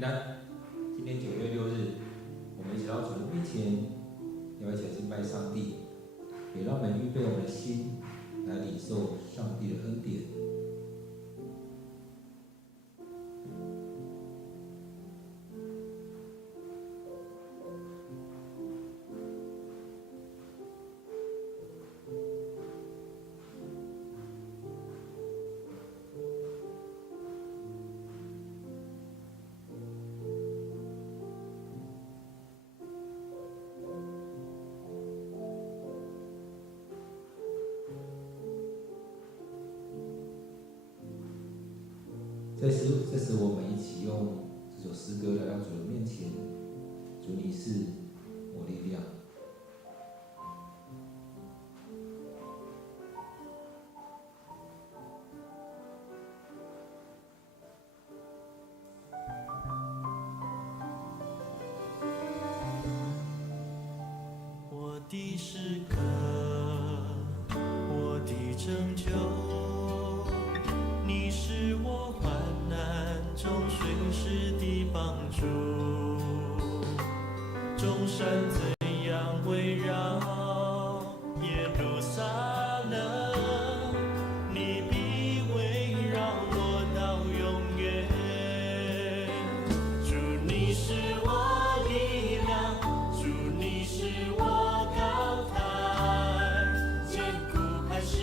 平安，今天9月6日，我们一起到主的面前，要一起来敬拜上帝，也让我们预备我们的心来领受上帝的恩典。这时我们一起用这首诗歌来到主的面前。主，你是我力量。我的诗歌，我的拯救，你是我患难中随时的帮助。众山怎样围绕耶路撒冷，你必围绕我到永远。主，你是我力量，主，你是我高台，坚固还是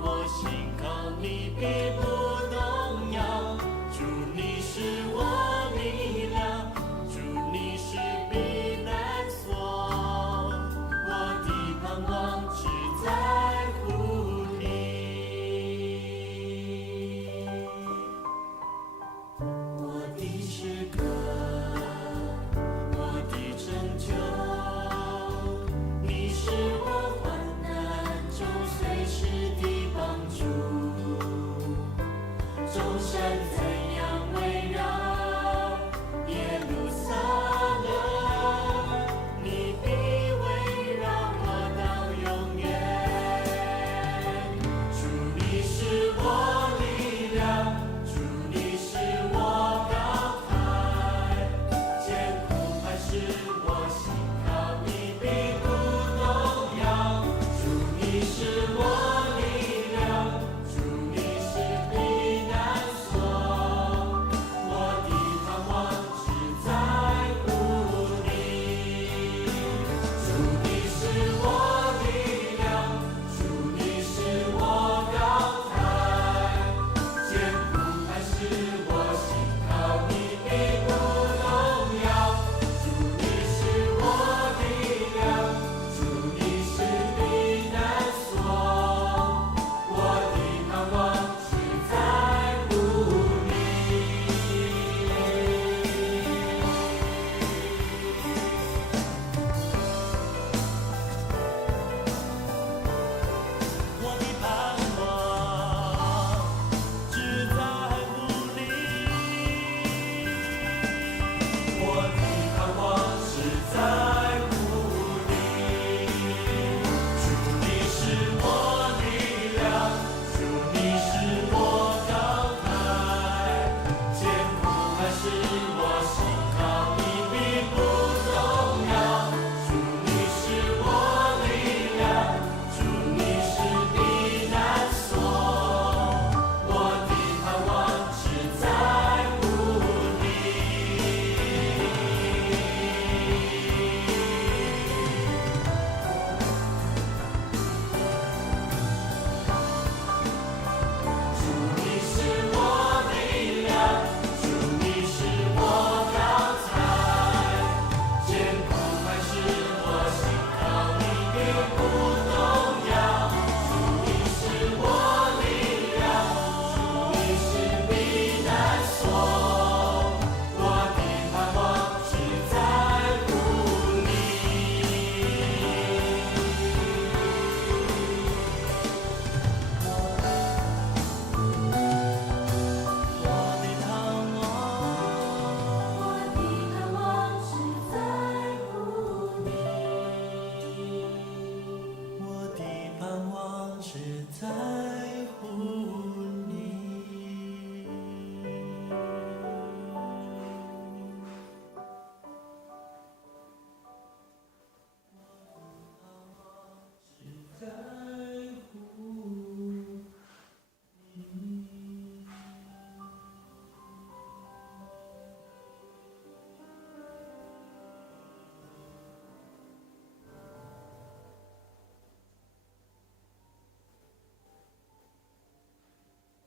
我心靠你必不动摇。主，你是我力量，主，你是避难所。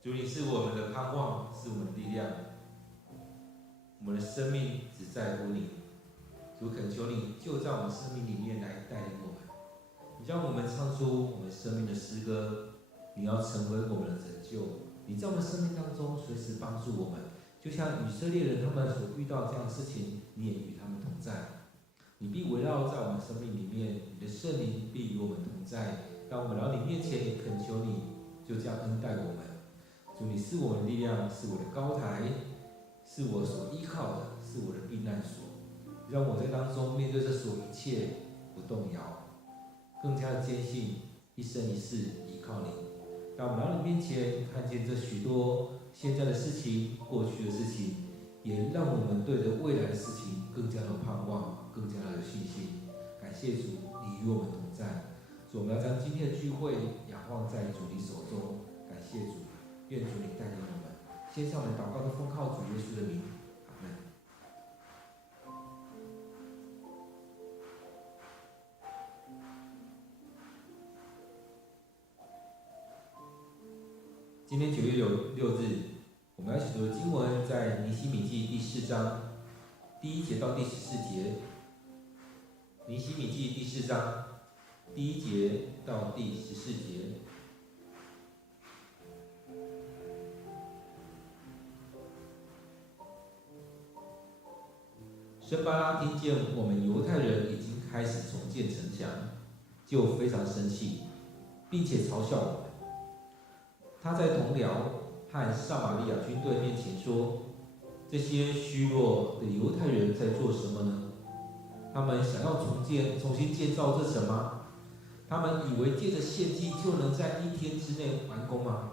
主，你是我们的盼望，是我们的力量，我们的生命只在乎你。主，恳求你就在我们生命里面来带领我们，你让我们唱出我们生命的诗歌。你要成为我们的拯救，你在我们生命当中随时帮助我们，就像以色列人他们所遇到这样的事情，你也与他们同在。你必围绕在我们生命里面，你的圣灵必与我们同在。当我们来到你面前，也恳求你就这样恩待我们。主，你是我们的力量，是我的高台，是我所依靠的，是我的避难所。让我在当中面对这所一切不动摇，更加坚信一生一世依靠你。当我们来到你面前，看见这许多现在的事情、过去的事情，也让我们对着未来的事情更加的盼望，更加的有信心。感谢主，你与我们同在。主，我们要将今天的聚会仰望在主你手中。感谢主，愿主你带领我们。献上我们祷告的奉靠主耶稣的名，阿门。今天9月6日，我们要一起读的经文在尼希米记第4章第1节到第14节。尼希米记第4章第1节到第14节。申巴拉听见我们犹太人已经开始重建城墙，就非常生气，并且嘲笑我们。他在同僚和撒玛利亚军队面前说：“这些虚弱的犹太人在做什么呢？他们想要重新建造这城吗？他们以为借着献祭就能在1天之内完工吗？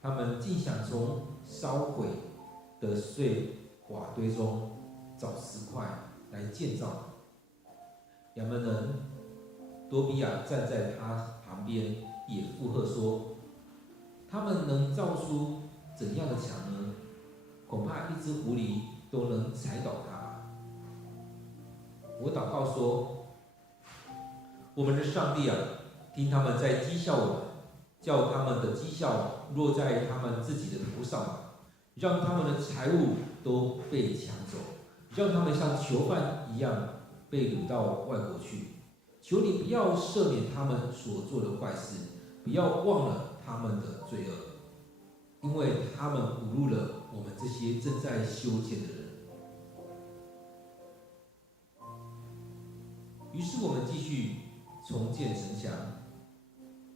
他们竟想从烧毁的碎瓦堆中找石块来建造。”亚门人多比亚站在他旁边，也附和说：“他们能造出怎样的墙呢？恐怕一只狐狸都能踩倒它吧。”我祷告说：“我们的上帝啊，听他们在讥笑我们，叫他们的讥笑落在他们自己的头上吧，让他们的财物都被抢走，让他们像囚犯一样被掳到外国去。求你不要赦免他们所做的坏事，不要忘了他们的罪恶，因为他们侮辱了我们这些正在修建的人。”于是我们继续重建城墙，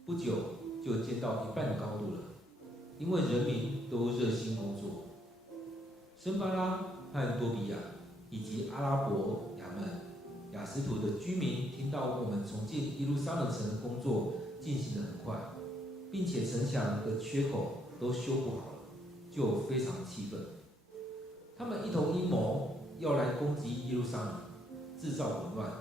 不久就建到一半的高度了，因为人民都热心工作。申巴拉和多比亚以及阿拉伯、亚门、亚实土的居民听到我们重建耶路撒冷城的工作进行得很快，并且城墙的缺口都修补好了，就非常气愤。他们一同阴谋要来攻击耶路撒冷，制造混乱。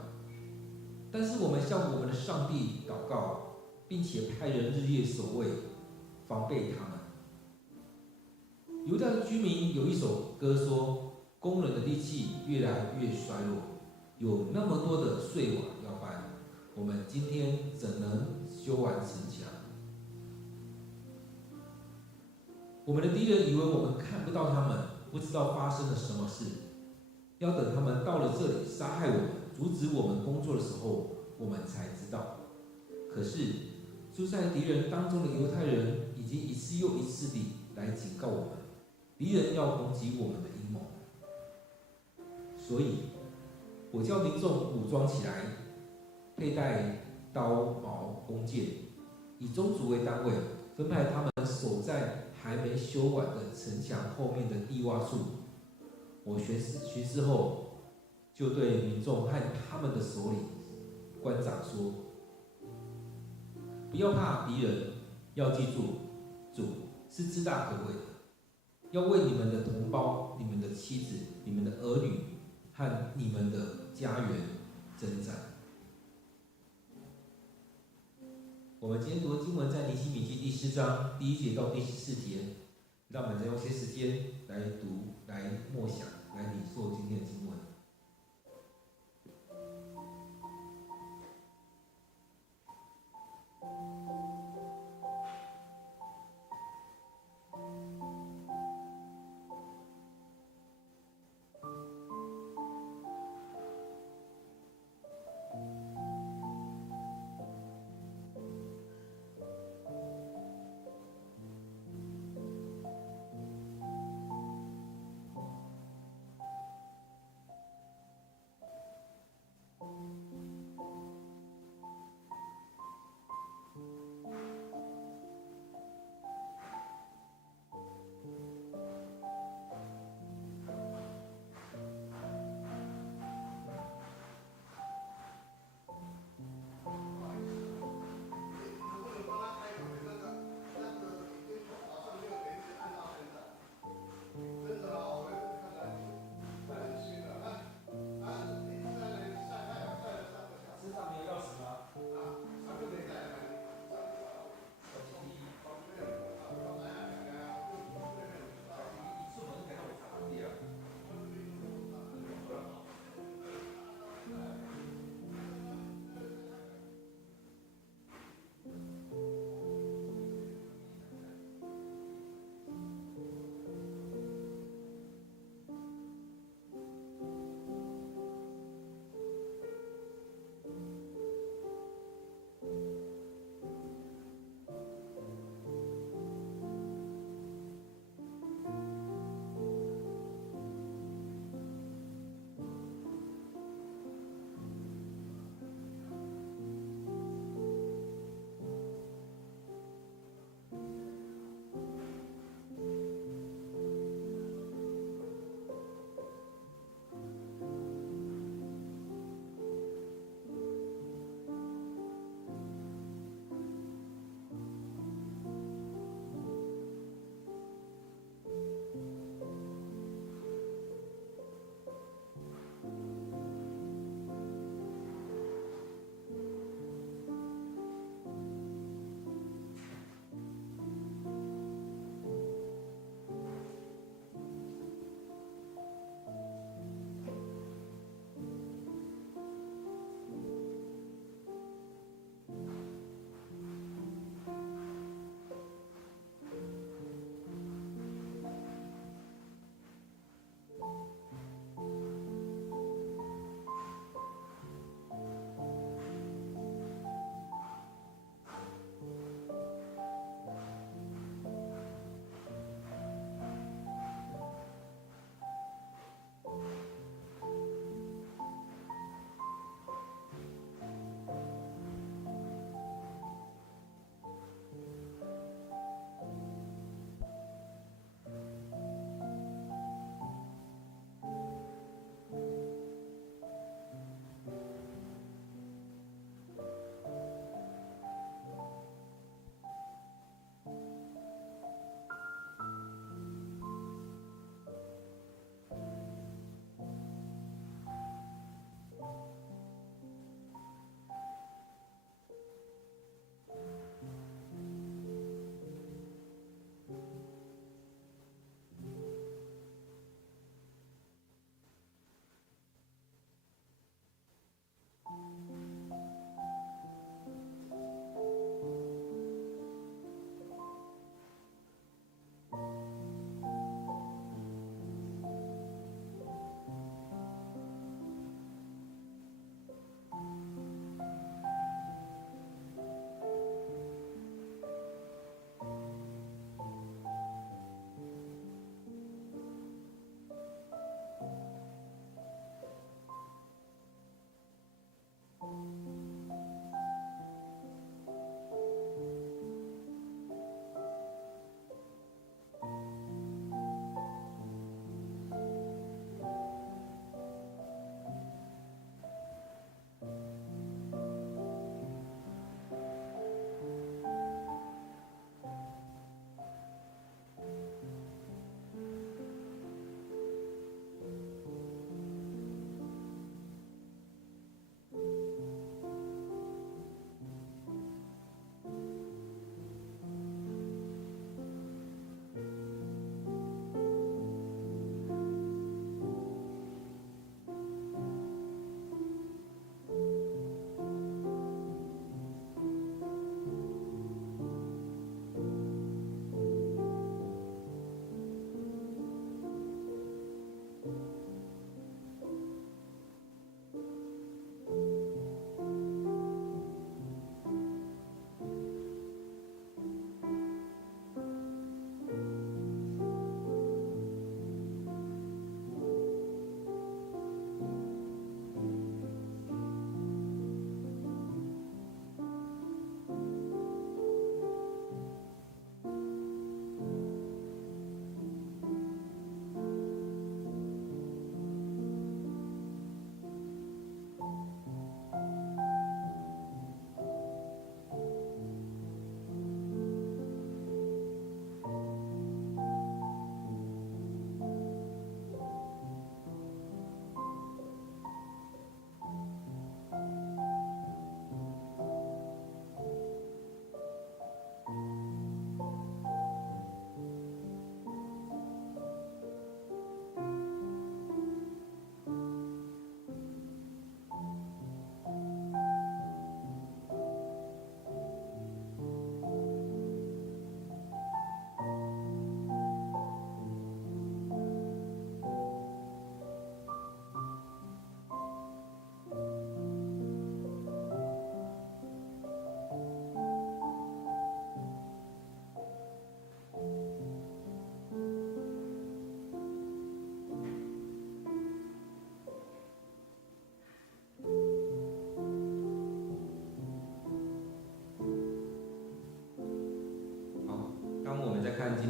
但是我们向我们的上帝祷告，并且派人日夜守卫，防备他们。犹大的居民有一首歌说：“工人的力气越来越衰弱，有那么多的碎瓦要搬，我们今天怎能修完城墙？”我们的敌人以为我们看不到他们，不知道发生了什么事，要等他们到了这里杀害我们，阻止我们工作的时候，我们才知道。可是住在敌人当中的犹太人已经一次又一次地来警告我们，敌人要攻击我们的阴谋。所以我叫民众武装起来，佩戴刀矛弓箭，以宗族为单位，分派他们守在还没修完的城墙后面的低洼处。我巡视后，就对民众和他们的首领、官长说：“不要怕敌人，要记住，主是自大可畏的，要为你们的同胞、你们的妻子、你们的儿女和你们的家园征战。”我们今天读的经文在尼希米记第4章第1节到第14节，让我们再用些时间来读、来默想、来领受今天的经文。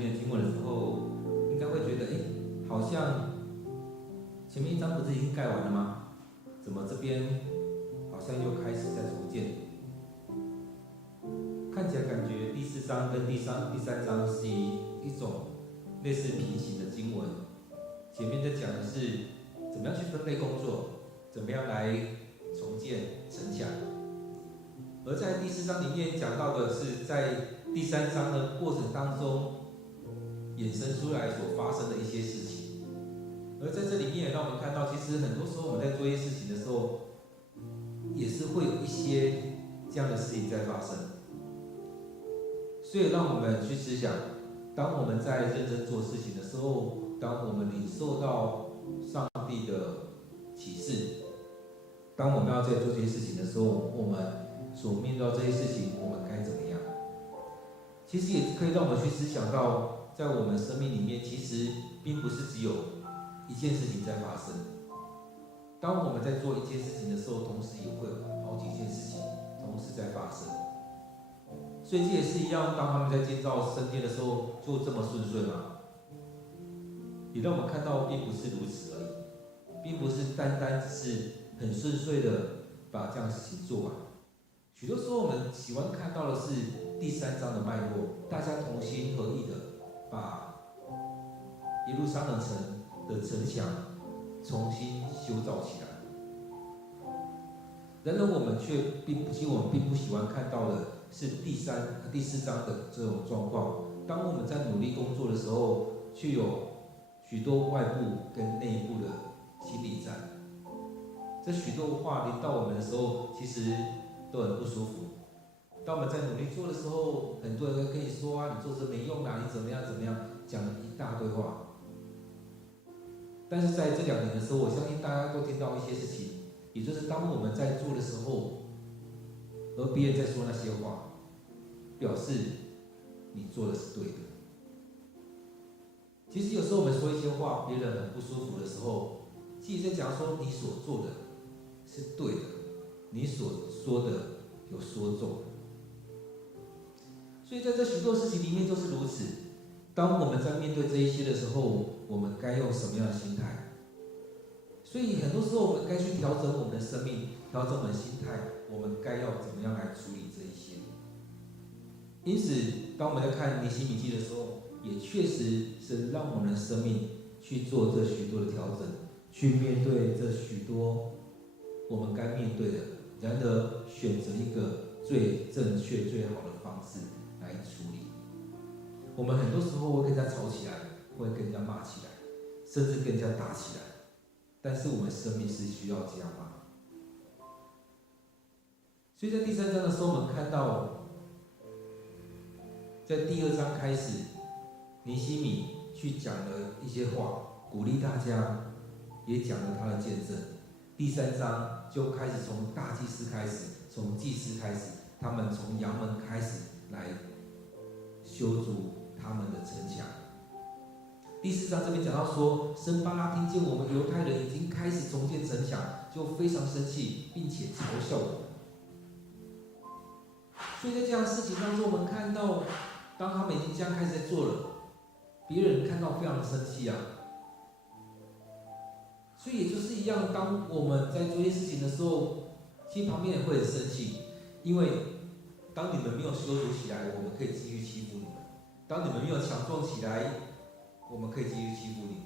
面的经文的时候，应该会觉得，好像前面一章不是已经盖完了吗？怎么这边好像又开始在重建？看起来感觉第4章跟第3章是一种类似平行的经文。前面在讲的是怎么样去分类工作，怎么样来重建城墙。而在第4章里面讲到的是在第3章的过程当中衍生出来所发生的一些事情。而在这里面也让我们看到，其实很多时候我们在做一些事情的时候，也是会有一些这样的事情在发生。所以让我们去思想，当我们在认真做事情的时候，当我们领受到上帝的启示，当我们要在做这些事情的时候，我们所面对到这些事情，我们该怎么样？其实也可以让我们去思想到，在我们生命里面，其实并不是只有一件事情在发生。当我们在做一件事情的时候，同时也会有好几件事情同时在发生。所以这也是一样，当他们在建造圣殿的时候，就这么顺遂吗？也让我们看到，并不是如此而已，并不是单单只是很顺遂的把这样的事情做完。许多时候，我们喜欢看到的是第3章的脉络，大家同心合意的把耶路撒冷城的城墙重新修造起来。然而，我们并不喜欢看到的是第4章的这种状况。当我们在努力工作的时候，却有许多外部跟内部的心理战。这许多话临到我们的时候，其实都很不舒服。当我们在努力做的时候，很多人会跟你说啊，你做这没用啊，你怎么样，讲了一大堆话。但是在这2年的时候，我相信大家都听到一些事情，也就是当我们在做的时候，而别人在说那些话，表示你做的是对的。其实有时候我们说一些话，别人很不舒服的时候，其实在讲说你所做的是对的，你所说的有说中。所以在这许多事情里面都是如此。当我们在面对这一些的时候，我们该用什么样的心态？所以很多时候我们该去调整我们的生命，调整我们的心态，我们该要怎么样来处理这一些？因此，当我们在看尼希米记的时候，也确实是让我们的生命去做这许多的调整，去面对这许多我们该面对的，然而选择一个最正确、最好的方式来处理。我们很多时候会跟人家吵起来，会跟人家骂起来，甚至跟人家打起来，但是我们生命是需要这样吗？所以在第3章的时候，我们看到，在第2章开始，尼希米去讲了一些话，鼓励大家，也讲了他的见证。第3章就开始从大祭司开始，从祭司开始，他们从阳门开始来修筑他们的城墙。第4章这边讲到说，申巴拉听见我们犹太人已经开始重建城墙，就非常生气，并且嘲笑我们。所以在这样的事情当中，我们看到，当他们已经这样开始在做了，别人看到非常的生气啊。所以也就是一样，当我们在做一些事情的时候，其实旁边人会很生气，因为当你们没有修筑起来，我们可以继续欺负你们；当你们没有强壮起来，我们可以继续欺负你们。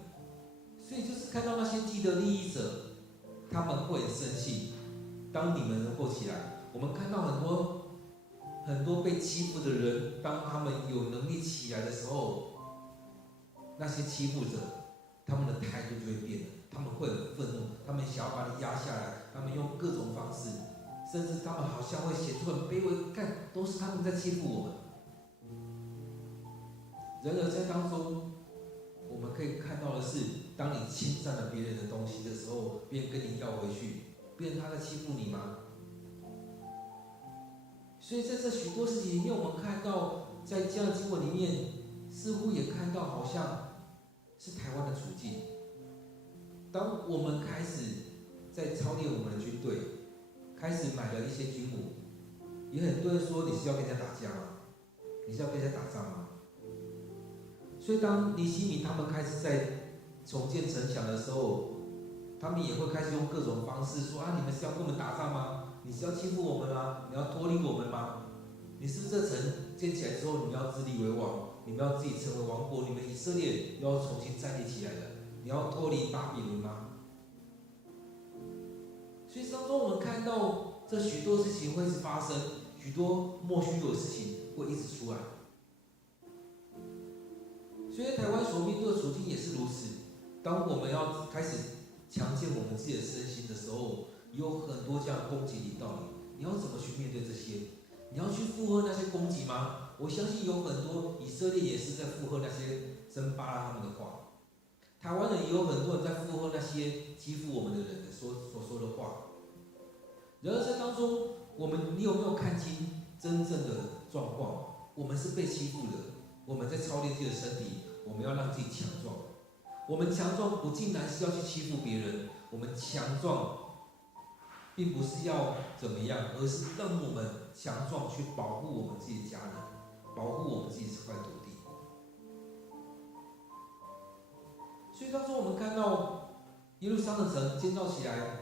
所以就是看到那些既得利益者，他们会很生气。当你们能够起来，我们看到很多被欺负的人，当他们有能力起来的时候，那些欺负者，他们的态度就会变了，他们会很愤怒，他们想要把你压下来，他们用各种方式，甚至他们好像会显出很卑微，看都是他们在欺负我们。然而在当中，我们可以看到的是，当你侵占了别人的东西的时候，别人跟你要回去，别人他在欺负你吗？所以在这许多事情里面，我们看到，在这样的经文里面，似乎也看到好像是台湾的处境。当我们开始在操练我们的军队，开始买了一些军武，也很多人说你是要跟人家打架吗？你是要跟人家打仗吗？所以当尼希米他们开始在重建城墙的时候，他们也会开始用各种方式说啊，你们是要跟我们打仗吗？你是要欺负我们吗？你要脱离我们吗？你是不是这城建起来之后，你们要自立为王，你们要自己成为王国，你们以色列要重新站立起来的，你要脱离巴比伦吗？所以当中我们看到这许多事情会一直发生，许多莫须有的事情会一直出来。所以台湾所面对的处境也是如此。当我们要开始强健我们自己的身心的时候，有很多这样攻击你到你，你要怎么去面对这些？你要去附和那些攻击吗？我相信有很多以色列也是在附和那些森巴拉他们的话，台湾人也有很多人在附和那些欺负我们的人所说的话。然而在当中，你有没有看清真正的状况？我们是被欺负的，我们在操练自己的身体，我们要让自己强壮。我们强壮不尽然是要去欺负别人，我们强壮并不是要怎么样，而是让我们强壮去保护我们自己的家人，保护我们自己这块土地。所以当中我们看到耶路撒冷城建造起来，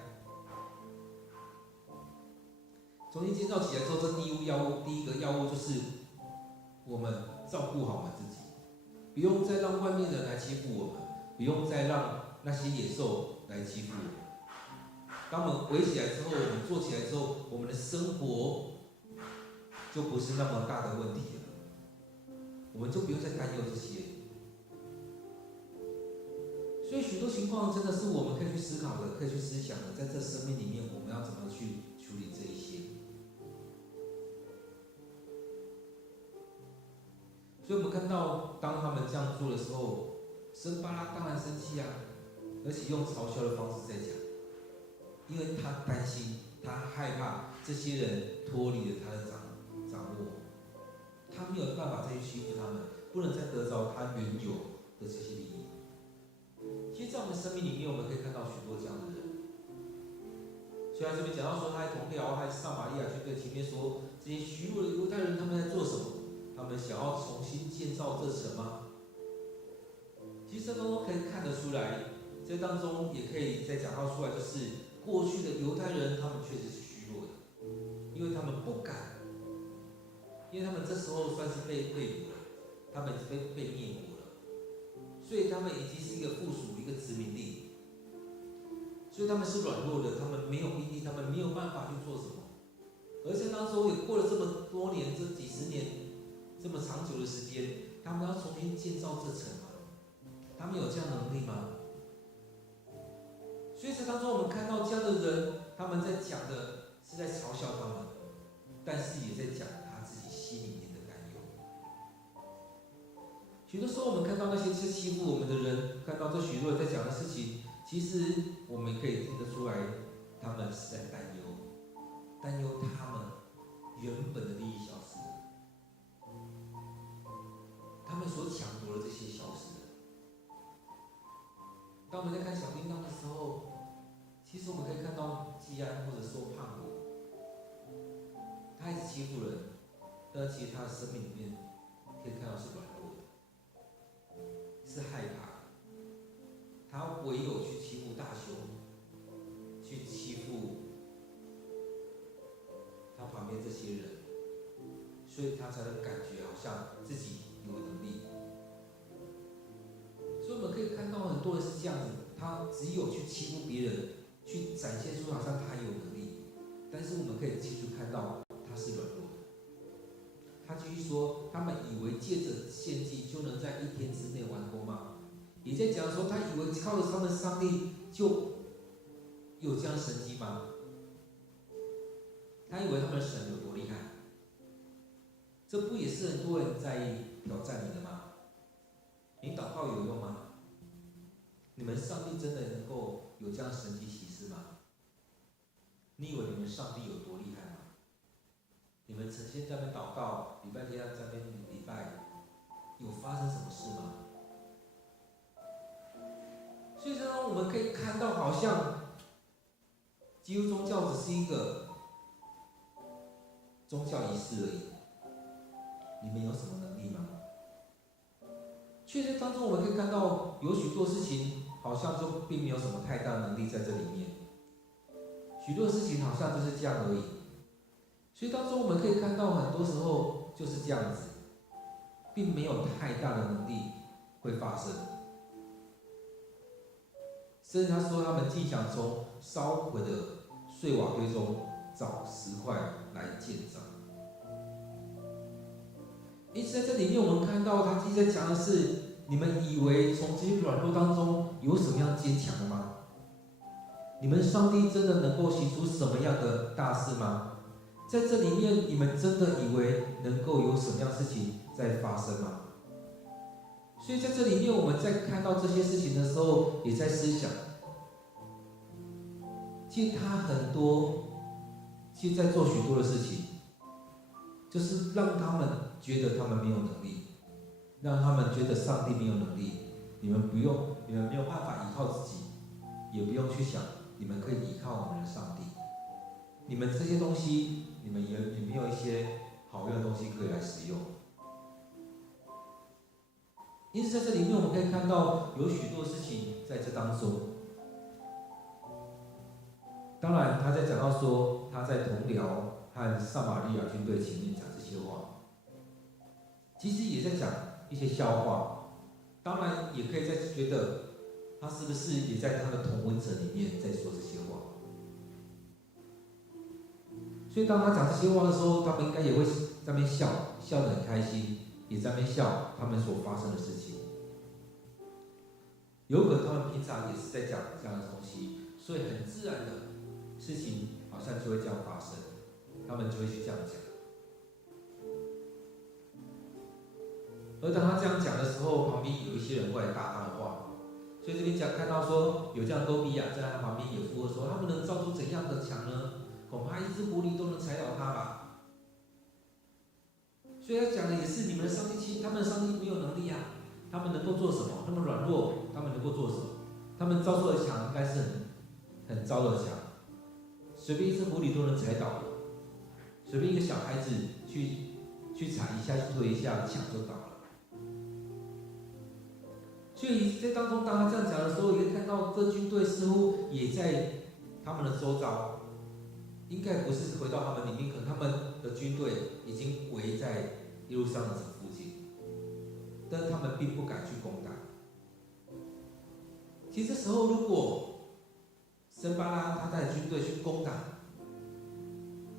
重新建造起来之后，这第一个要务就是我们照顾好我们自己，不用再让外面的人来欺负我们，不用再让那些野兽来欺负我们。当我们围起来之后，我们做起来之后，我们的生活就不是那么大的问题了，我们就不用再担忧这些。所以许多情况真的是我们可以去思考的，可以去思想的，在这生命里面，我们要怎么去处理这一些。所以我们看到，当他们这样做的时候，森巴拉当然生气啊，而且用嘲笑的方式在讲，因为他担心，他害怕这些人脱离了他的掌握，他没有办法再去欺负他们，不能再得着他原有的这些利益。其实，在我们生命里面，我们可以看到许多这样的人。所以他这边讲到说，他在同僚还是撒玛利亚去对前面说，这些虚弱的犹太人他们在做什么？他们想要重新建造这城吗？其实这当中可以看得出来，这当中也可以再讲到出来，就是过去的犹太人他们确实是虚弱的，因为他们不敢，因为他们这时候算是被捕了，他们被灭国了，所以他们已经是一个附属一个殖民地，所以他们是软弱的，他们没有兵力，他们没有办法去做什么。而且当中也过了这么多年，这几十年，这么长久的时间，他们要重新建造这城吗？他们有这样能力吗？所以在当中，我们看到这样的人，他们在讲的是在嘲笑他们，但是也在讲他自己心里面的担忧。许多时候，我们看到那些欺负我们的人，看到这许多人在讲的事情，其实我们可以听得出来，他们是在担忧他们原本的利益消失了，他们所抢夺的这些消失了。当我们在看小叮当的时候，其实我们可以看到季安或者说胖虎，他一直欺负人，但其实他的生命里面可以看到是软弱的，是害怕，他唯有去欺负大雄，去欺负他旁边这些人，所以他才能感觉好像自己有能力。所以我们可以看到很多人是这样子，他只有去欺负别人，去展现出好像他有能力，但是我们可以清楚看到他是软弱的。他继续说，他们以为借着献祭就能在一天之内完工吗？也在讲说，他以为靠着他们上帝就有这样神迹吗？他以为他们的神有多厉害？这不也是很多人在挑战你的吗？你祷告有用吗？你们上帝真的能够有这样神迹奇事吗？你以为你们上帝有多厉害吗？你们曾经在那边祷告，礼拜天在那边礼拜，有发生什么事吗？所以说，我们可以看到，好像基督宗教只是一个宗教仪式而已。你们有什么能力吗？确实当中我们可以看到有许多事情好像就并没有什么太大能力在这里面，许多事情好像就是这样而已。所以当中我们可以看到很多时候就是这样子，并没有太大的能力会发生。甚至他说他们既想从烧毁的碎瓦堆中找石块来建造。因此在这里面我们看到他其实在讲的是，你们以为从这些软弱当中有什么样坚强的吗？你们上帝真的能够行出什么样的大事吗？在这里面你们真的以为能够有什么样的事情在发生吗？所以在这里面我们在看到这些事情的时候，也在思想，其实他很多，其实在做许多的事情，就是让他们觉得他们没有能力，让他们觉得上帝没有能力。你们没有办法依靠自己，也不用去想你们可以依靠我们的上帝。你们这些东西，你们也没有一些好用的东西可以来使用。因此在这里面我们可以看到有许多事情在这当中。当然他在讲到说他在同僚和撒玛利亚军队前面讲这些话，其实也在讲一些笑话。当然也可以在觉得他是不是也在他的同温层里面在说这些话。所以当他讲这些话的时候，他们应该也会在那边笑得很开心，也在那边笑他们所发生的事情。有可能他们平常也是在讲这样的东西，所以很自然的事情好像就会这样发生，他们就会去这样讲。而当他这样讲的时候，旁边有一些人过来搭他的话，所以这边看到说有这样多比亚在他旁边也附和说，他们能造出怎样的墙呢？恐怕一只狐狸都能踩倒他吧。所以他讲的也是你们的上帝，其实他们的上帝没有能力啊，他们能够做什么？他们软弱，他们能够做什么？他们造出的墙应该是很糟的墙，随便一只狐狸都能踩倒了，随便一个小孩子去踩一下、去推一下，墙就倒了。所以在当中，当他这样讲的时候，也可以看到这军队似乎也在他们的周遭，应该不是回到他们里面，可能他们的军队已经围在耶路撒冷城附近，但是他们并不敢去攻打。其实这时候，如果申巴拉他带军队去攻打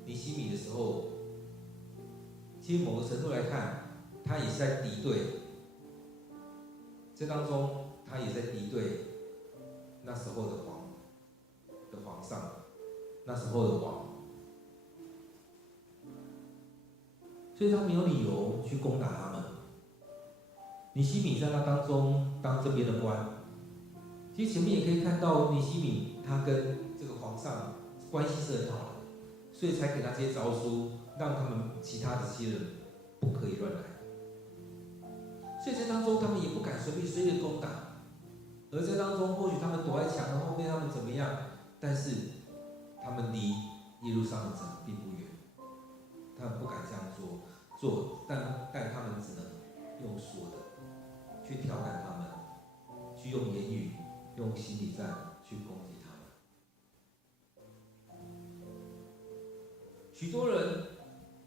尼希米的时候，其实某个程度来看，他也是在敌对。这当中，他也在敌对那时候的皇上，那时候的王，所以他没有理由去攻打他们。尼希米在那当中当这边的官，其实前面也可以看到尼希米他跟这个皇上关系是很好的，所以才给他这些诏书，让他们其他的这些人不可以乱来。所以在当中，他们也不敢随便攻打，而在当中，或许他们躲在墙的后面，他们怎么样？但是他们离耶路撒冷城并不远，他们不敢这样做，但他们只能用说的去调侃他们，去用言语、用心理战去攻击他们。许多人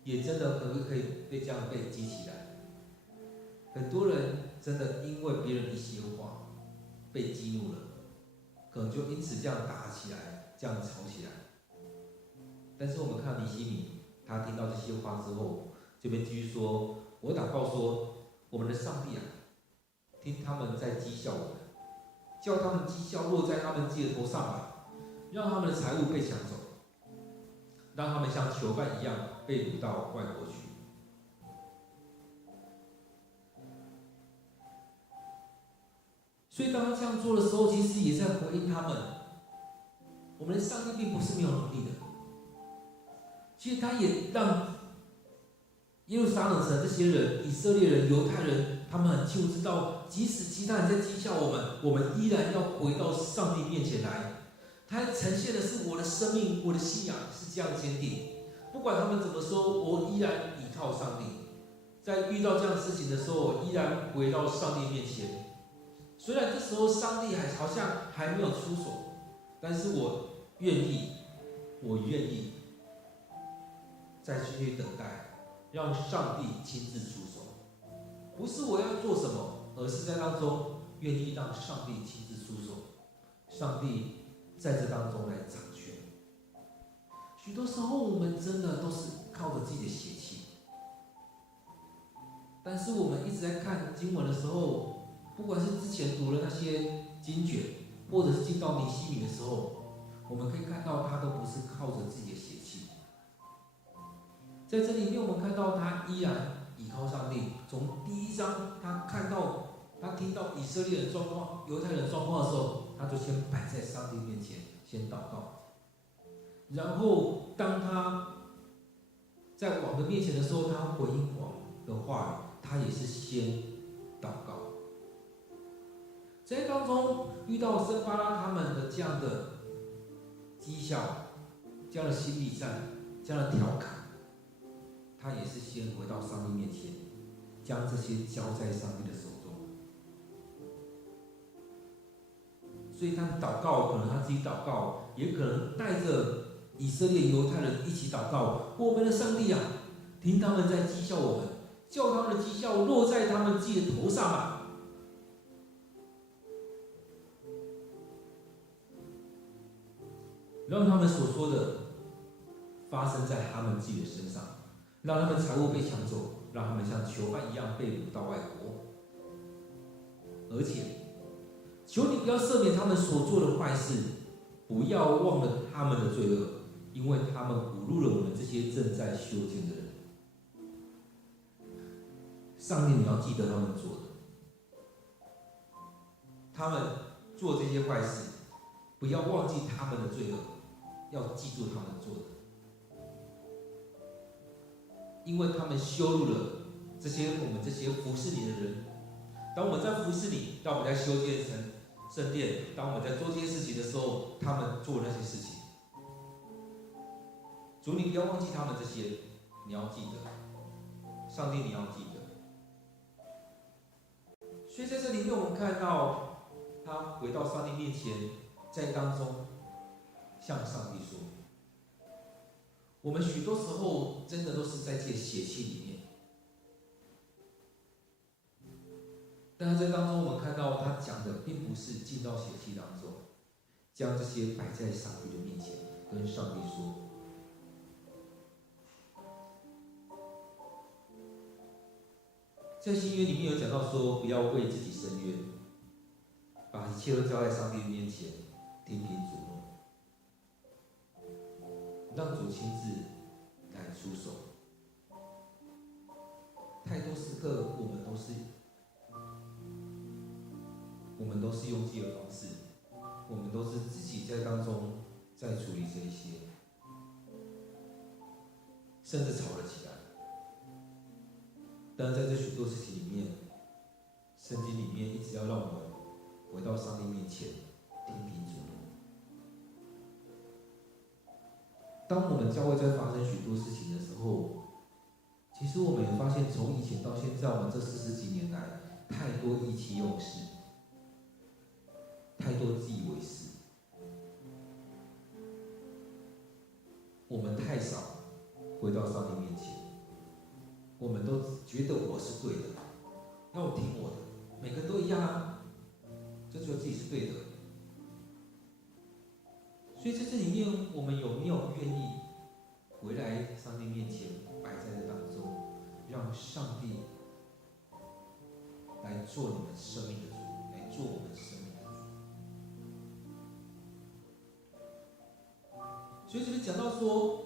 也真的可以被这样被激起来。很多人真的因为别人一些话被激怒了，可能就因此这样打起来，这样吵起来。但是我们看尼希米，他听到这些话之后，这边继续说：“我祷告说，我们的上帝啊，听他们在讥笑我们，叫他们讥笑落在他们自己的头上吧，让他们的财物被抢走，让他们像囚犯一样被掳到外国去。”所以当他这样做的时候，其实也在回应他们：我们的上帝并不是没有能力的。其实他也让耶路撒冷城这些人、以色列人、犹太人，他们很清楚知道，即使其他人在讥笑我们，我们依然要回到上帝面前来。他呈现的是我的生命、我的信仰是这样坚定，不管他们怎么说，我依然依靠上帝。在遇到这样的事情的时候，依然回到上帝面前。虽然这时候上帝好像还没有出手，但是我愿意再继续等待，让上帝亲自出手。不是我要做什么，而是在当中愿意让上帝亲自出手，上帝在这当中来掌权。许多时候我们真的都是靠着自己的血气，但是我们一直在看经文的时候，不管是之前读了那些经卷，或者是进到尼希米的时候，我们可以看到他都不是靠着自己的血气。在这里面，我们看到他依然倚靠上帝。从第1章，他听到以色列人状况、犹太人状况的时候，他就先摆在上帝面前，先祷告。然后，当他在王的面前的时候，他回应王的话语，他也是先祷告。在当中遇到森巴拉他们的这样的讥笑、这样的心理战、这样的调侃，他也是先回到上帝面前，将这些交在上帝的手中。所以他的祷告，可能他自己祷告，也可能带着以色列犹太人一起祷告。我们的上帝啊，听他们在讥笑我们，叫他们的讥笑落在他们自己的头上吧。让他们所说的发生在他们自己的身上，让他们财物被抢走，让他们像囚犯一样被掳到外国。而且，求你不要赦免他们所做的坏事，不要忘了他们的罪恶，因为他们侮辱了我们这些正在修建的人。上帝，你要记得他们做的，他们做这些坏事，不要忘记他们的罪恶，要记住他们做的，因为他们羞辱了我们这些服侍你的人。当我们在服侍你，当我们在修建圣殿，当我们在做这些事情的时候，他们做那些事情。主，你不要忘记他们这些，你要记得，上帝你要记得。所以在这里面，我们看到他回到上帝面前，在当中向上帝说：我们许多时候真的都是在这血气里面。但是在当中，我们看到他讲的并不是进到血气当中，将这些摆在上帝的面前，跟上帝说。在新约里面有讲到说，不要为自己伸冤，把一切都交在上帝的面前，听凭主怒，让主亲自来出手。太多时刻，我们都是用自己的方式，我们都是自己在当中在处理这一些，甚至吵了起来。但是在这许多事情里面，圣经里面一直要让我们回到上帝面前，听凭主怒。当我们教会在发生许多事情的时候，其实我们也发现，从以前到现在，我们这40几年来，太多意气用事，太多自以为是，我们太少回到上帝面前。我们都觉得我是对的，要听我的，每个人都一样啊，就觉得自己是对的。所以在这里面，我们有没有愿意回来上帝面前，摆在这当中，让上帝来做你们生命的主，来做我们生命的主。所以这里讲到说，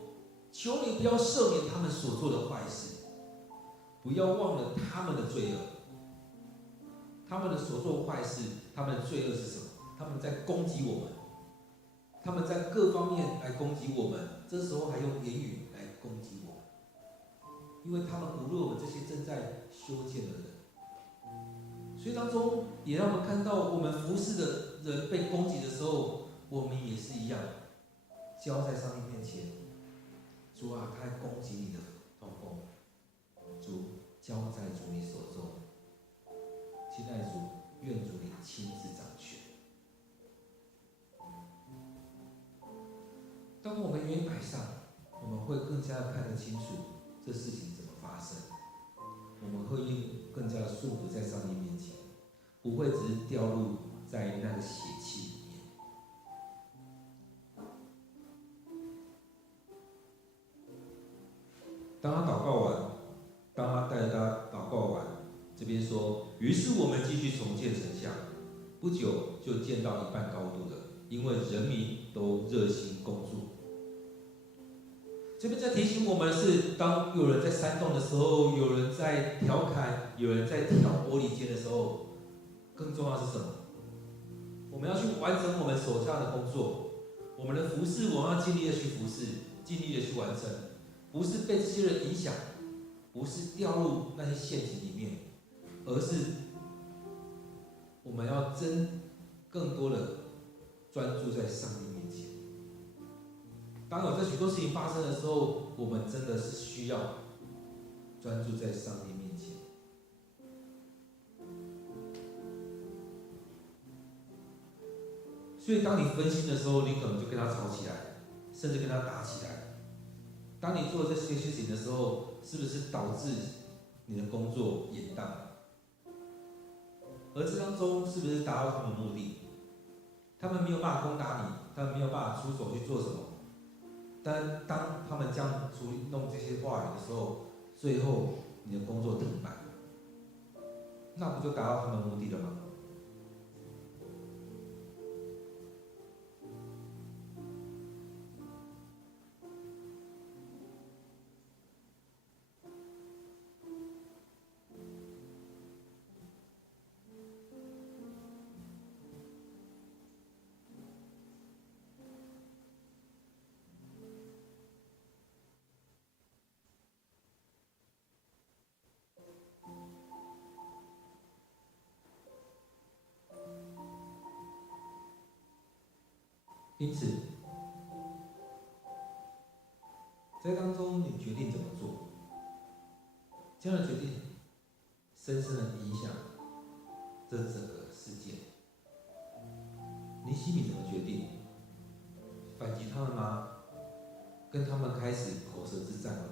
求你不要赦免他们所做的坏事，不要忘了他们的罪恶。他们的所做坏事，他们的罪恶是什么？他们在攻击我们，他们在各方面来攻击我们，这时候还用言语来攻击我们，因为他们侮辱我们这些正在修建的人。所以当中也让我们看到，我们服侍的人被攻击的时候，我们也是一样，交在上帝面前。主啊，他在攻击你的同工，主交在主你手中。亲爱的主，愿主你亲自掌权。当我们愿意摆上，我们会更加的看得清楚这事情怎么发生。我们会更加的顺服在上帝面前，不会只是掉入在那个血气里面。当他祷告完，当他带着他祷告完，这边说，于是我们继续重建城墙，不久就建到一半高度了，因为人民都热心工作。这边在提醒我们是，当有人在煽动的时候，有人在调侃，有人在挑拨离间的时候，更重要是什么？我们要去完成我们手下的工作，我们的服事，我们要尽力的去服事，尽力的去完成，不是被这些人影响，不是掉入那些陷阱里面，而是我们要更多的专注在上帝面前。当有这许多事情发生的时候，我们真的是需要专注在上帝面前。所以，当你分心的时候，你可能就跟他吵起来，甚至跟他打起来。当你做这些事情的时候，是不是导致你的工作延宕？而这当中是不是达到他们的目的？他们没有办法攻打你，他们没有办法出手去做什么。但当他们这样弄这些话语的时候，最后你的工作停摆，那不就达到他们的目的了吗？因此，在当中你决定怎么做，这样的决定深深的影响这整个事件。尼希米怎么决定？反击他们吗？跟他们开始口舌之战吗？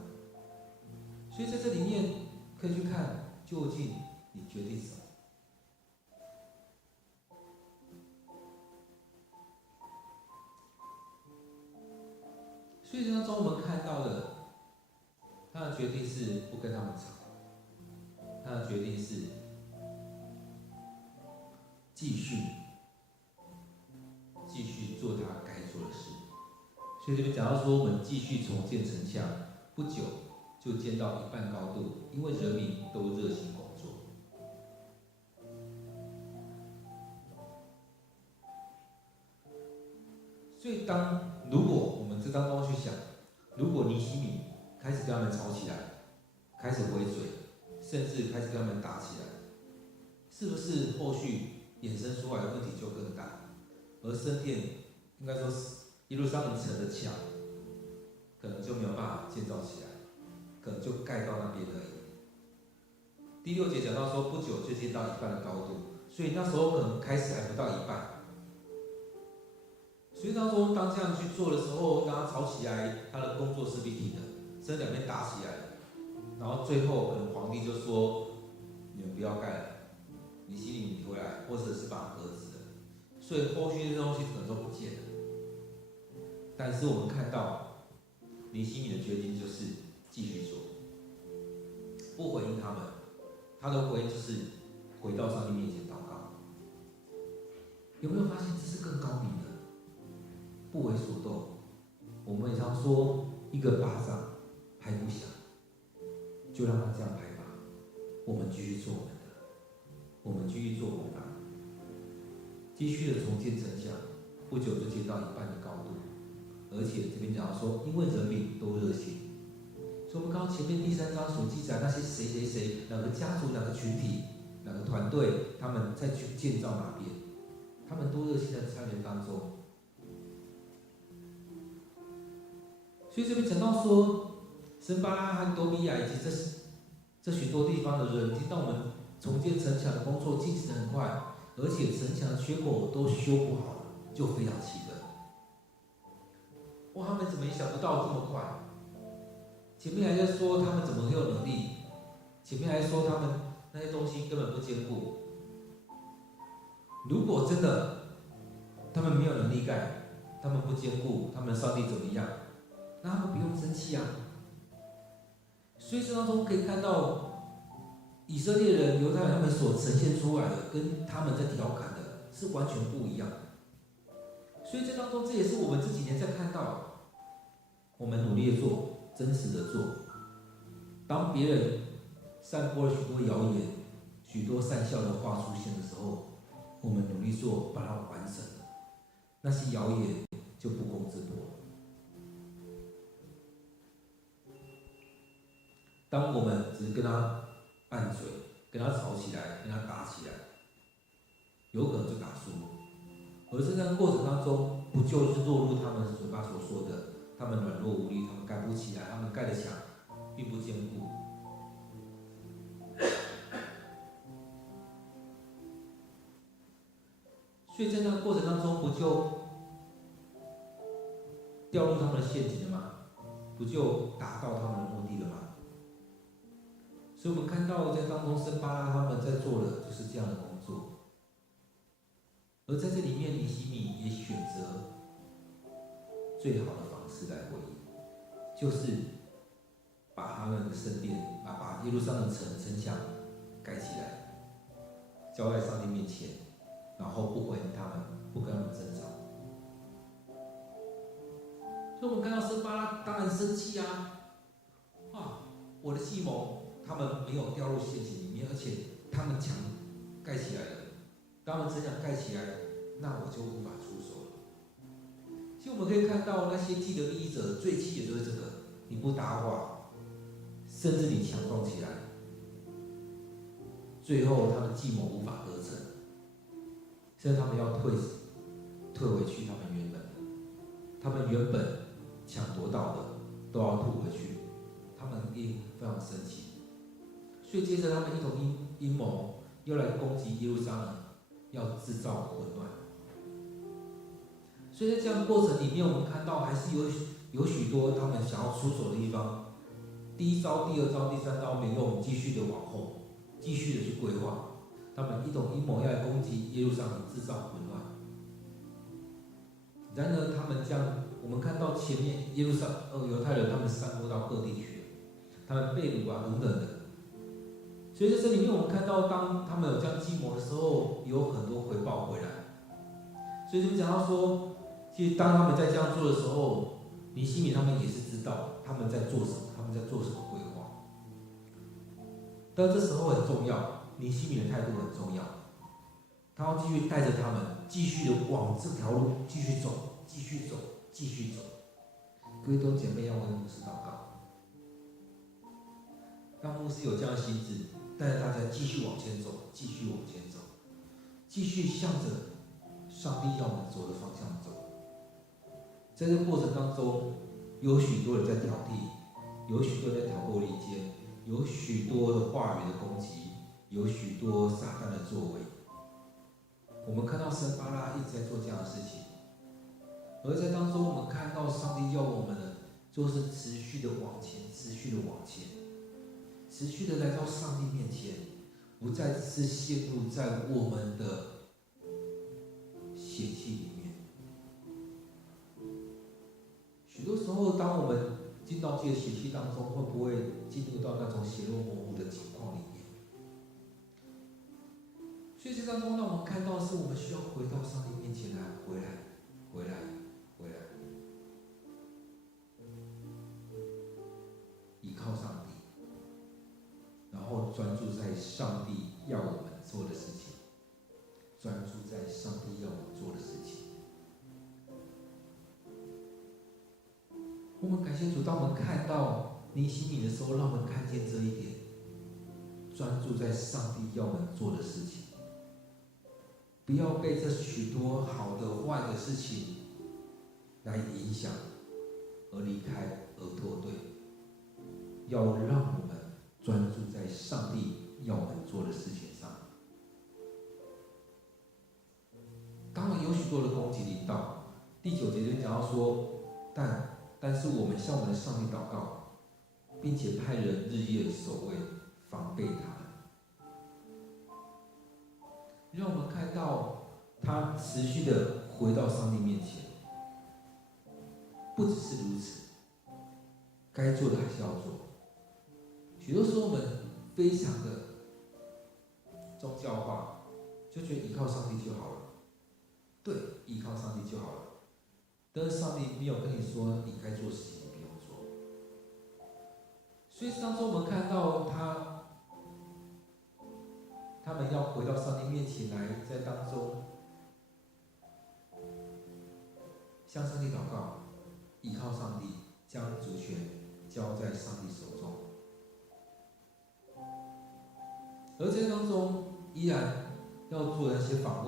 所以在这里面可以去看，究竟你决定什么。所以当中我们看到的，他的决定是不跟他们吵，他的决定是继续做他该做的事。所以这边讲到说，我们继续重建城墙，不久就建到一半高度，因为人民都热心工作。所以如果我们这当中去想，如果尼希米开始跟他们吵起来，开始回嘴，甚至开始跟他们打起来，是不是后续衍生出来的问题就更大？而圣殿应该说耶路撒冷城的墙，可能就没有办法建造起来，可能就盖到那边而已。第6节讲到说，不久就建到一半的高度，所以那时候可能开始还不到一半。所以当中，当这样去做的时候，当他吵起来，他的工作势必停了，甚至两边打起来了。然后最后，可能皇帝就说：“你们不要盖了，尼希米你回来，或者是把它革职了。”所以后续这些东西可能都不见了。但是我们看到尼希米的决定就是继续做，不回应他们，他的回应就是回到上帝面前祷告。有没有发现这是更高明的？不为所动。我们也常说，一个巴掌拍不响，就让他这样拍吧。我们继续做我们的，我们继续做我们的，继续的重建城墙，不久就建到一半的高度。而且这边讲到说，因为人民都热心，所以我们刚刚前面第3章所记载那些谁，哪个家族、哪个群体、哪个团队，他们在去建造哪边，他们都热心的参与当中。所以这边讲到说，申巴拉和多比亚以及这这许多地方的人听到我们重建城墙的工作进行得很快，而且城墙的缺口都修补好了，就非常气愤。哇，他们怎么也想不到这么快？前面还在说他们怎么很有能力，前面还说他们那些东西根本不坚固。如果真的他们没有能力盖，他们不坚固，他们上帝怎么样？那他们不用生气啊。所以这当中可以看到，以色列人、犹太人他们所呈现出来的，跟他们在调侃的是完全不一样的。所以这当中，这也是我们这几年在看到，我们努力的做，真实的做。当别人散播了许多谣言、许多善笑的话出现的时候，我们努力做，把它完成，那些谣言就不攻自破了。当我们只是跟他拌嘴、跟他吵起来、跟他打起来，有可能就打输。而在这样过程当中，不就是落入他们嘴巴所说的，他们软弱无力，他们盖不起来，他们盖的墙并不坚固。所以在那个过程当中，不就掉入他们的陷阱了吗？不就达到他们的目的了吗？所以我们看到在当中，申巴拉他们在做的就是这样的工作。而在这里面，尼希米也选择最好的方式来回应，就是把他们的圣殿，把耶路撒冷城墙盖起来，交在上帝面前，然后不回应他们，不跟他们争吵。所以我们看到申巴拉当然生气啊，我的计谋他们没有掉入陷阱里面，而且他们墙盖起来了，当他们城墙盖起来，那我就无法出手了。其实我们可以看到那些既得利益者最气的就是这个，你不搭话，甚至你强壮起来，最后他们计谋无法得逞，甚至他们要退回去他们原本抢夺到的都要吐回去，他们一定非常生气。所以接着他们一同阴谋，又来攻击耶路撒冷，要制造混乱。所以在这样的过程里面，我们看到还是有许多他们想要出手的地方。第一招、第二招、第三招没用，继续的往后，继续的去规划。他们一同阴谋要来攻击耶路撒冷，制造混乱。然而他们将我们看到前面犹太人他们散播到各地去了，他们被掳啊等等的。所以在这里面，我们看到当他们有这样计谋的时候，有很多回报回来。所以这边讲到说，其实当他们在这样做的时候，尼希米他们也是知道他们在做什么，他们在做什么规划。但这时候很重要，尼希米的态度很重要，他要继续带着他们，继续的往这条路继续走，继续走，继续走。各位弟兄姐妹，要为牧师祷告，让牧师有这样的心志，带着大家继续往前走，继续往前走，继续向着上帝要我们走的方向走。在这个过程当中，有许多人在挑剔，有许多人在挑拨离间，有许多的话语的攻击，有许多撒旦的作为。我们看到申巴拉一直在做这样的事情，而在当中，我们看到上帝要我们的，就是持续的往前，持续的往前，持续的来到上帝面前，不再只是陷入在我们的血气里面。许多时候，当我们进到自己的血气当中，会不会进入到那种血肉模糊的情况里面？所以这当中，让我们看到的是，我们需要回到上帝面前来，回来，依靠上帝，然后专注在上帝要我们做的事情，专注在上帝要我们做的事情。我们感谢主，当我们看到尼希米的时候，让我们看见这一点，专注在上帝要我们做的事情，不要被这许多好的坏的事情来影响而离开而脱队，要让我们专注在上帝要我们做的事情上。当然有许多的攻击临到，第9节就讲到说，但是我们向我们的上帝祷告，并且派人日夜守卫，防备他们。让我们看到他持续的回到上帝面前。不只是如此，该做的还是要做。许多时候我们非常的宗教化，就觉得依靠上帝就好了。对，依靠上帝就好了。但是上帝没有跟你说你该做的事情，你不用做。所以当中我们看到他们要回到上帝面前来，在当中向上帝祷告，依靠上帝，将主权交在上帝手中。而在当中依然要做那些防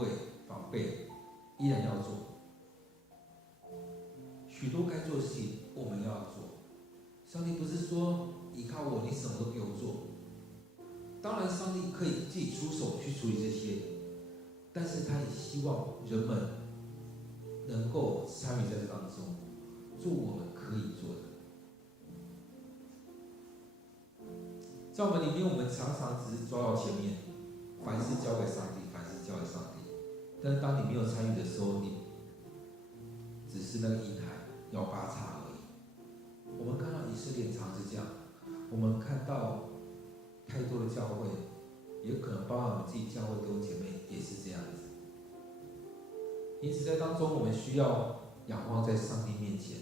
备，依然要做。许多该做的事情我们要做。上帝不是说依靠我，你什么都不用做。当然，上帝可以自己出手去处理这些，但是他也希望人们能够参与在这当中，做我们可以做的。在我们里面，我们常常只是抓到前面，凡事交给上帝，凡事交给上帝。但是当你没有参与的时候，你只是那个婴孩摇八叉而已。我们看到以色列常是这样，我们看到太多的教会，也可能包含我们自己教会弟兄姐妹也是这样子。因此，在当中我们需要仰望在上帝面前，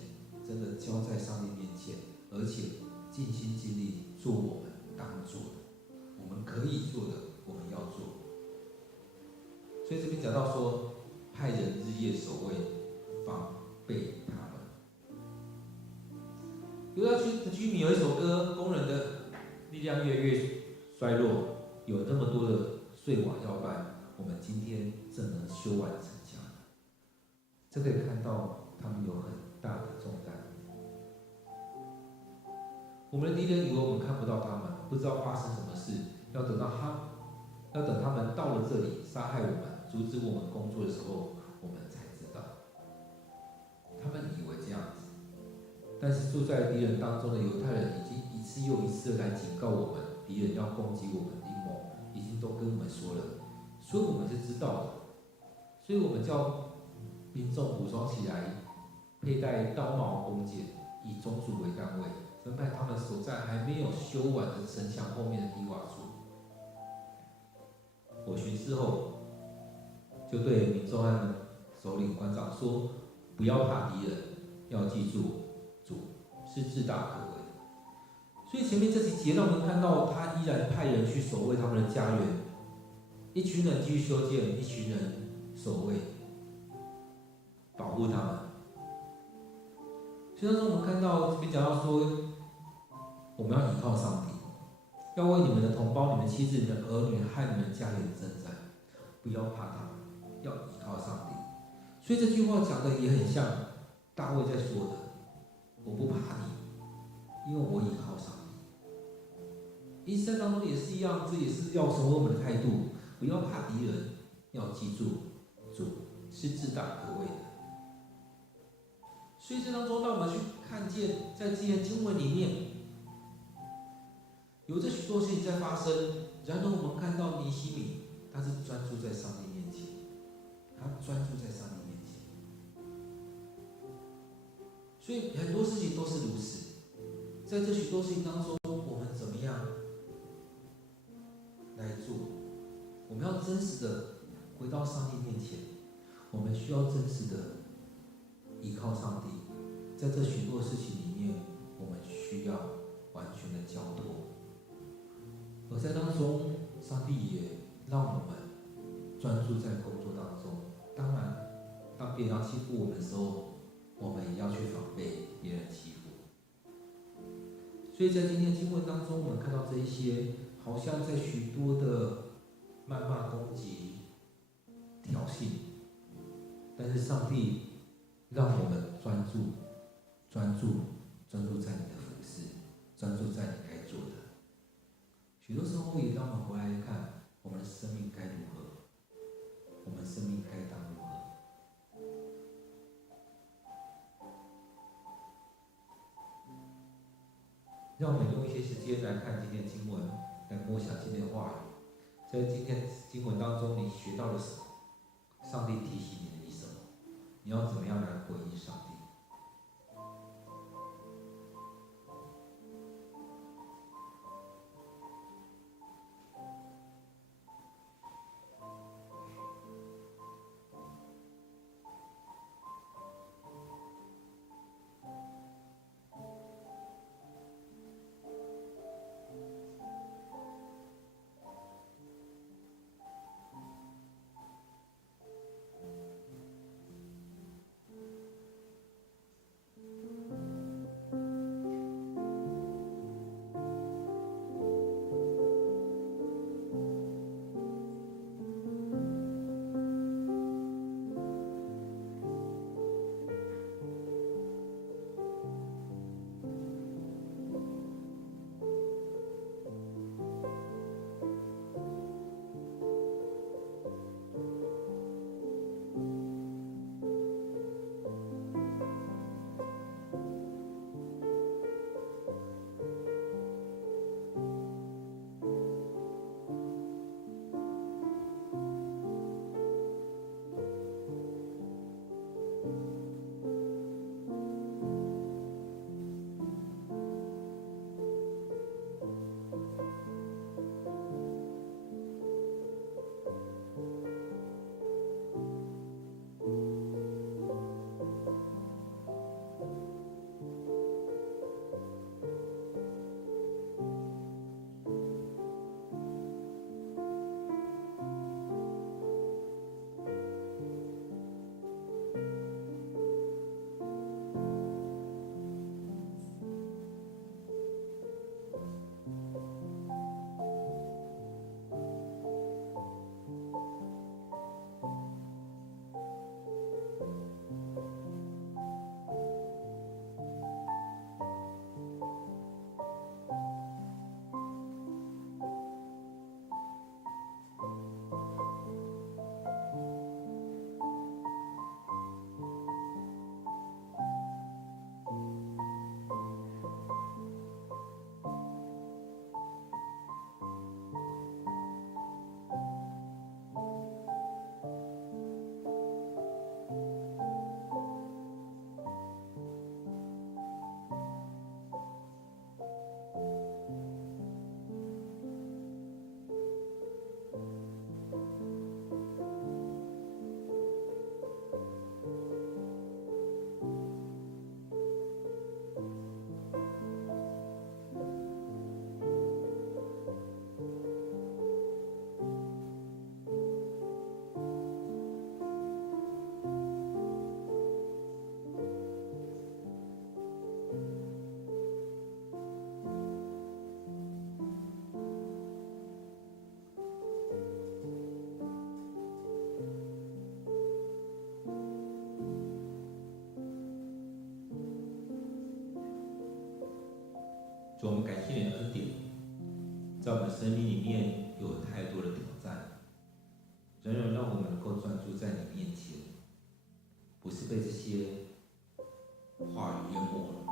真的交在上帝面前，而且尽心尽力做我们当做的，我们可以做的，我们要做。所以这边讲到说，派人日夜守卫，防备他们。犹大区的居民有一首歌，工人的力量越来越衰弱，有那么多的碎瓦要办，我们今天怎能修完城墙？这可以看到他们有很大的重担。我们的敌人以为我们看不到他们，不知道发生什么事，要等他们到了这里杀害我们，阻止我们工作的时候，我们才知道。他们以为这样子，但是住在敌人当中的犹太人已经一次又一次来警告我们，敌人要攻击我们的阴谋，已经都跟我们说了，所以我们是知道的。所以我们叫民众武装起来，佩戴刀矛弓箭，以种族为单位，分派他们守在还没有修完的城墙后面的低洼处。我巡视后，就对民众和首领官长说：不要怕敌人，要记住，主是至大可畏的。所以前面这几节让我们看到，他依然派人去守卫他们的家园，一群人继续修建，一群人守卫，保护他们。所以当时我们看到这边讲到说，我们要依靠上帝，要为你们的同胞、你们妻子、你们儿女和你们家人征战，不要怕他们，要依靠上帝。所以这句话讲的也很像大卫在说的：我不怕你，因为我依靠上帝。因此在当中也是一样，这也是要成为我们的态度，不要怕敌人，要记住，主是至大可畏的。所以这当中，让我们去看见，在这些经文里面，有着许多事情在发生。然而，我们看到尼希米，他是专注在上帝面前，他专注在上帝面前。所以很多事情都是如此。在这许多事情当中，我们怎么样来做？我们要真实的回到上帝面前，我们需要真实的依靠上帝。在这许多事情里面，我们需要完全的交托。而在当中，上帝也让我们专注在工作当中。当然，当别人要欺负我们的时候，我们也要去防备别人欺负。所以在今天的经文当中，我们看到这一些，好像在许多的谩骂、攻击、挑衅，但是上帝让我们专注在你的服事，专注在你该做的。许多时候也让我们回来看我们的生命该如何，我们生命该当如何。让我们用一些时间来看今天的经文，来默想今天的话语。在今天经文当中，你学到了什么？上帝提醒你什么？你要怎么样来回应上帝？主，我们感谢你的恩典，在我们生命里面有太多的挑战，然而让我们能够专注在你面前，不是被这些话语淹没了，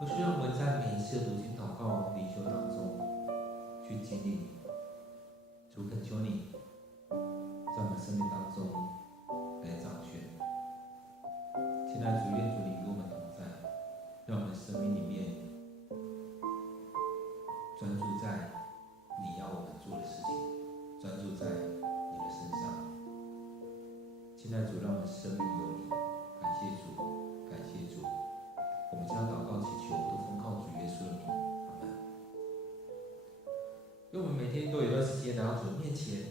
而是让我们在每一次的读经、祷告、灵修当中去经历你。主，恳求你在我们生命当中来掌权。亲爱的主，愿主你与我们同在，让我们生命里面专注在你要我们做的事情，专注在你的身上。亲爱的主，让我们生命有你，感谢主，感谢主。我们将祷告祈求都奉靠主耶稣的名，阿门。因为我们每天都有一段时间来到主的面前，